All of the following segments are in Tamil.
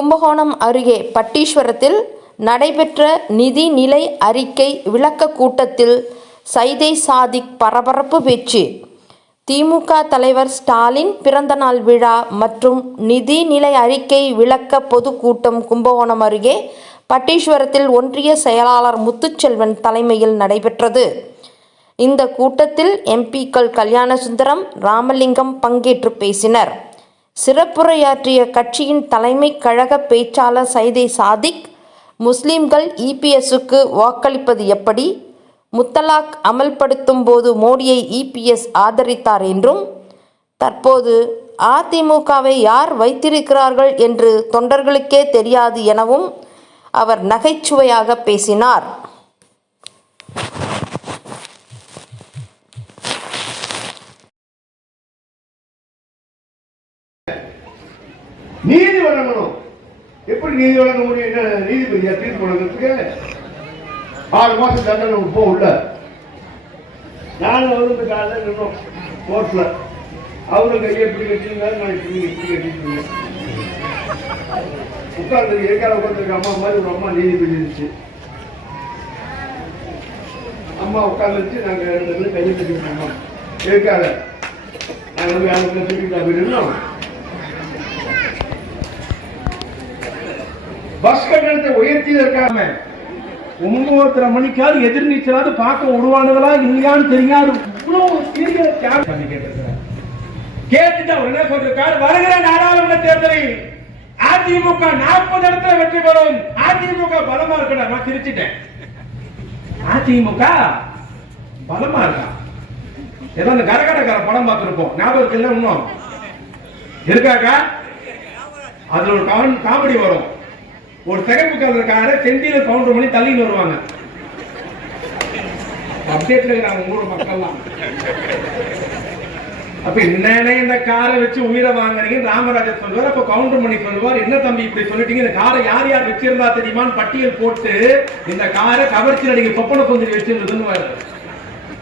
கும்பகோணம் அருகே பட்டீஸ்வரத்தில் நடைபெற்ற நிதிநிலை அறிக்கை விளக்க கூட்டத்தில் சைதை சாதிக் பரபரப்பு பேச்சு. திமுக தலைவர் ஸ்டாலின் பிறந்தநாள் விழா மற்றும் நிதிநிலை அறிக்கை விளக்க பொதுக்கூட்டம் கும்பகோணம் அருகே பட்டீஸ்வரத்தில் ஒன்றிய செயலாளர் முத்துச்செல்வன் தலைமையில் நடைபெற்றது. இந்த கூட்டத்தில் எம்பிக்கள் கல்யாணசுந்தரம், ராமலிங்கம் பங்கேற்று பேசினர். சிறப்புரையாற்றிய கட்சியின் தலைமை கழக பேச்சாளர் சைதை சாதிக், முஸ்லிம்கள் இபிஎஸ்க்கு வாக்களிப்பது எப்படி, முத்தலாக் அமல்படுத்தும் போது மோடியை இபிஎஸ் ஆதரித்தார் என்றும், தற்போது அதிமுகவை யார் வைத்திருக்கிறார்கள் என்று தொண்டர்களுக்கே தெரியாது எனவும் அவர் நகைச்சுவையாக பேசினார். நீதி வழங்கணும். எப்படி நீதி வழங்க முடியும்? என்ன நீதிபதியா தீர்ப்பு வழங்குறதுக்கு 6 மாசம் தண்டனை போ உள்ள. நானும் அவரு காலையில் நின்னோம் கோர்ட்ல. அவரு கையை எப்படி கட்டிருந்தாரு, நான் இப்படி கட்டிட்டு உட்கார்ந்து ஏற்கால உட்காந்துருக்க அம்மா மாதிரி ஒரு அம்மா நீதிபதி இருந்துச்சு. அம்மா உட்கார்ந்துச்சு. நாங்க 2 பேரும் கையை கட்டிருக்கோம். ஏற்கால நாங்கள் யாருக்கு சொல்லிட்டு அப்படி இருந்தோம். பஸ் கட்டணத்தை உயர்த்தியதற்காக 9:30 மணிக்காவது எதிர்நீச்சலாவது பார்க்க விடுவானுங்களா இல்லையான்னு தெரியாது. கேட்டுட்டு அவர் என்ன சொல்றாரு, வருகிற நாடாளுமன்ற தேர்தலில் அதிமுக 40 இடத்துல வெற்றி பெறும், அதிமுக பலமா இருக்கா? நான் சிரிச்சிட்டேன். அதிமுக பலமா இருக்கா? ஏதோ அந்த கரகடக்கார படம் பார்த்திருப்போம், ஞாபகம் இருக்குல்ல? இன்னும் இருக்காக்கா? அதுல ஒரு காமெடி வரும். ஒரு சிகப்பு கலருக்கார செந்தில கவுண்டர் பண்ணி தள்ளின்னு வருவாங்க. அப்டேட்ல இருக்கிறாங்க ஊர் மக்கள்லாம். அப்ப என்னன்னு இந்த காரை வச்சு உயிரை வாங்குறீங்க ராமராஜர் சொல்லுவார். அப்ப கவுண்டர் பண்ணி சொல்லுவார், என்ன தம்பி இப்படி சொல்லிட்டீங்க, இந்த காரை யார் யார் வச்சிருந்தா தெரியுமான்னு பட்டியல் போட்டு இந்த காரை கவர்ச்சி நடிகை சொப்பன சுந்தரி வச்சிருந்ததுன்னு.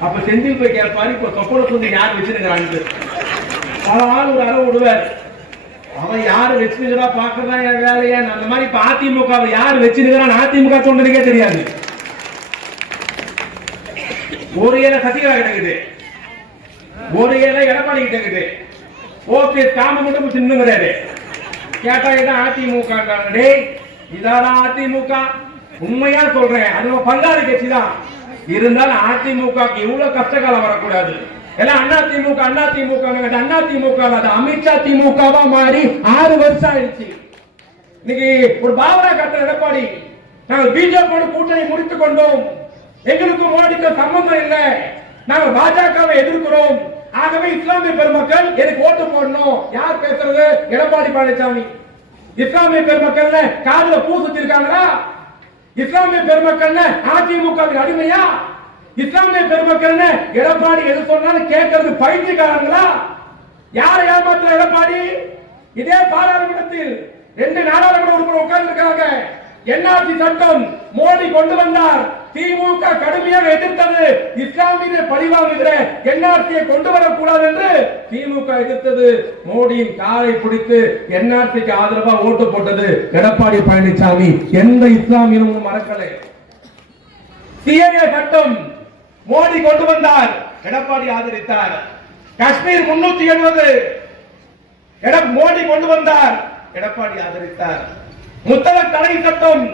அப்ப செந்தில் போய் கேட்பாரு, இப்ப சொப்பன சுந்தரி யார் வச்சிருக்கிறான்னு. பல ஆள் ஒரு அளவு விடுவார். அவன் யாரு வச்சுக்கிறா பாக்குறதான் என் வேலையா. அந்த மாதிரி இப்ப அதிமுக யாரு வச்சிருக்கிறான் அதிமுக தொண்டனுக்கே தெரியாது. ஒரு ஏழை சசிகலா கிடக்குது, ஒரு ஏழை எடப்பாடி கிட்ட, ஓபிஎஸ் காம மட்டும் சின்னுங்கிறாரு. கேட்டா இதான் அதிமுக. இதான அதிமுக? உண்மையா சொல்றேன், அது பங்காளி கட்சி தான். இருந்தாலும் அதிமுக இவ்வளவு கஷ்டகாலம் வரக்கூடாது. எல்லாம் அண்ணா திமுக அண்ணா திமுக அண்ணா திமுக அமித்ஷா திமுகவா மாறி 6 வருஷம் ஆயிடுச்சு. இன்னைக்கு ஒரு பாவனா கட்ட எடப்பாடி, நாங்கள் பிஜேபியோட கூட்டணி முடித்துக் கொண்டோம், எங்களுக்கு மோடிக்கு சம்பந்தம் இல்லை, நாங்கள் பாஜகவை எதிர்க்கிறோம், ஆகவே இஸ்லாமிய பெருமக்கள் எனக்கு ஓட்டு போடணும். யார் பேசுறது? எடப்பாடி பழனிசாமி. இஸ்லாமிய பெருமக்கள் காதுல பூ சுத்தி இருக்காங்களா? இஸ்லாமிய பெருமக்கள் அதிமுகவின் அடிமையா? இஸ்லாமிய பெருமக்கள் எடப்பாடி எது சொன்னாலும் கேட்கறது பயிற்சிக்காரங்களா? யாரை ஏமாத்துற எடப்பாடி? இதே பாராளுமன்றத்தில் 2 நாடாளுமன்ற உறுப்பினர் உட்கார்ந்து இருக்காங்க. என்ஆர்சி சட்டம் மோடி கொண்டு வந்தார், திமுக கடுமையாக எதிர்த்தது. இஸ்லாமிய பழிவாங்குகிற என்ஆர்சியை கொண்டு வரக்கூடாது என்று திமுக எதிர்த்தது. மோடியின் காலை பிடித்து என்ஆர்சிக்கு ஆதரவா ஓட்டு போட்டது எடப்பாடி பழனிசாமி. எந்த இஸ்லாமியனும் மறக்கலை. சிஏஏ சட்டம் மோடி கொண்டு வந்தார், எடப்பாடி ஆதரித்தார். காஷ்மீர் 370 மோடி கொண்டு வந்தார், எடப்பாடி ஆதரித்தார். முத்தலாக் தடை சட்டம்